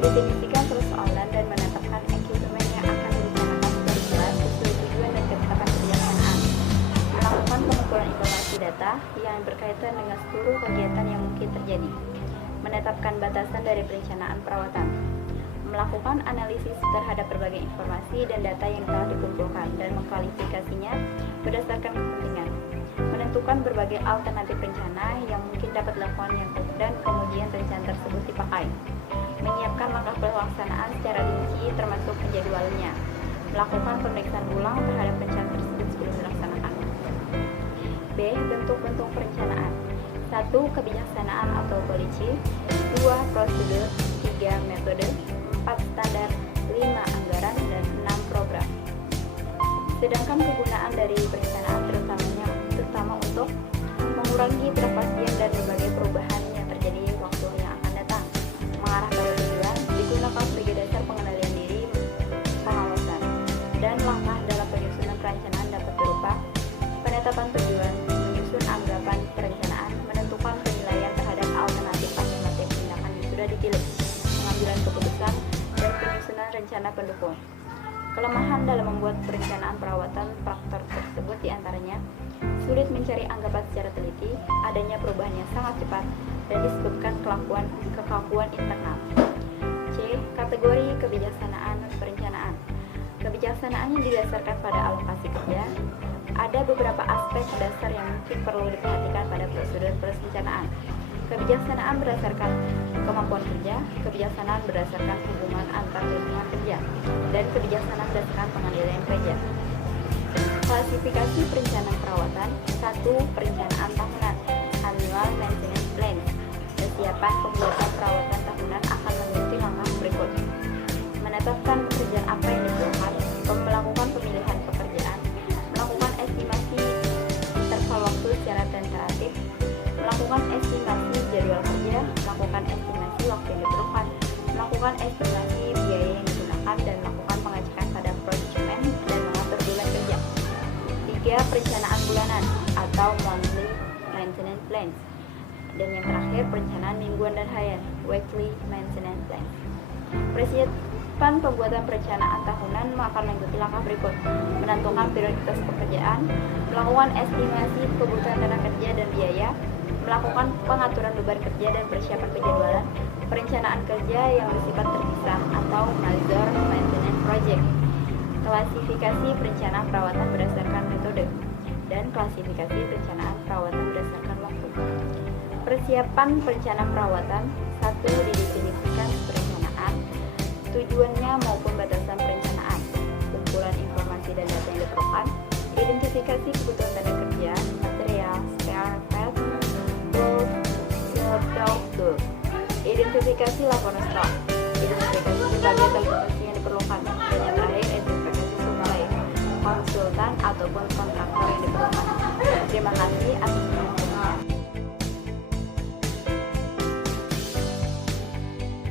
mendefinisikan persoalan dan menetapkan equipment yang akan direncanakan secara jelas sesuai tujuan dan ketetapan kebijaksanaan, melakukan pengumpulan informasi data yang berkaitan dengan seluruh kegiatan yang mungkin terjadi, menetapkan batasan dari perencanaan perawatan, melakukan analisis terhadap berbagai informasi dan data yang telah dikumpulkan dan mengklasifikasinya berdasarkan kepentingan, menentukan berbagai alternatif rencana yang mungkin dapat dilakukan dan kemudian rencana tersebut dipakai, menyiapkan langkah pelaksanaan secara rinci termasuk penjadwalannya, melakukan pemeriksaan ulang terhadap rencana tersebut sebelum dilaksanakan. B. Bentuk-bentuk perencanaan. 1. Kebijaksanaan atau policy. 2. Prosedur. 3. Metode. 4. Standar. 5. Anggaran. Dan 6. Program. Sedangkan kegunaan dari perencanaan terutama untuk mengurangi ketidakpastian dan berbagai perubahan yang terjadi waktu yang akan datang, mengarah pada tujuan, digunakan sebagai dasar pengendalian diri, pengawasan, dan langkah dalam penyusunan perencanaan dapat berupa penetapan tujuan, menyusun anggapan perencanaan, menentukan penilaian terhadap alternatif masing-masing tindakan yang sudah dipilih, pengambilan keputusan, dan penyusunan rencana pendukung. Kelemahan dalam membuat perencanaan perawatan faktor tersebut diantaranya sulit mencari anggapan secara teliti, adanya perubahan yang sangat cepat, dan disebabkan kekakuan internal. C. Kategori kebijaksanaan perencanaan. Kebijaksanaan yang didasarkan pada alokasi kerja. Ada beberapa aspek dasar yang mungkin perlu diperhatikan pada prosedur perencanaan. Kebijaksanaan berdasarkan kemampuan kerja, kebijaksanaan berdasarkan hubungan antar lingkungan kerja, dan kebijaksanaan berdasarkan pengendalian kerja. Klasifikasi perencanaan perawatan. 1. Perencanaan tahunan Annual Maintenance Plan. Kesiapan pembuatan perawatan tahunan akan mengikuti langkah berikut: menetapkan pekerjaan apa yang diperlukan, melakukan pemilihan pekerjaan, melakukan estimasi interval waktu secara tentatif, melakukan estimasi jadwal kerja, melakukan estimasi waktu yang diperlukan, melakukan estimasi biaya yang digunakan, dan melakukan pengecekan pada project plan dan mengatur bulan kerja. 3. Perencanaan bulanan atau monthly maintenance plans. Dan yang terakhir, perencanaan mingguan dan harian, weekly maintenance plans. Persiapan pembuatan perencanaan tahunan akan mengikuti langkah berikut: menentukan prioritas pekerjaan, melakukan estimasi kebutuhan dana kerja dan biaya, melakukan pengaturan beban kerja dan persiapan penjadwalan, perencanaan kerja yang bersifat terpisah atau major maintenance project, klasifikasi perencanaan perawatan berdasarkan metode, dan klasifikasi perencanaan perawatan berdasarkan waktu. Persiapan perencanaan perawatan. 1. Didefinisikan perencanaan, tujuannya maupun batasan perencanaan, kumpulan informasi dan data yang diperlukan, identifikasi kebutuhan tenaga kerja, material, spare parts, tools, identifikasi laporan stok, identifikasi berbagai teknologi yang diperlukan, dan yang terakhir identifikasi suplai, konsultan ataupun kontraktor yang diperlukan. Terima kasih.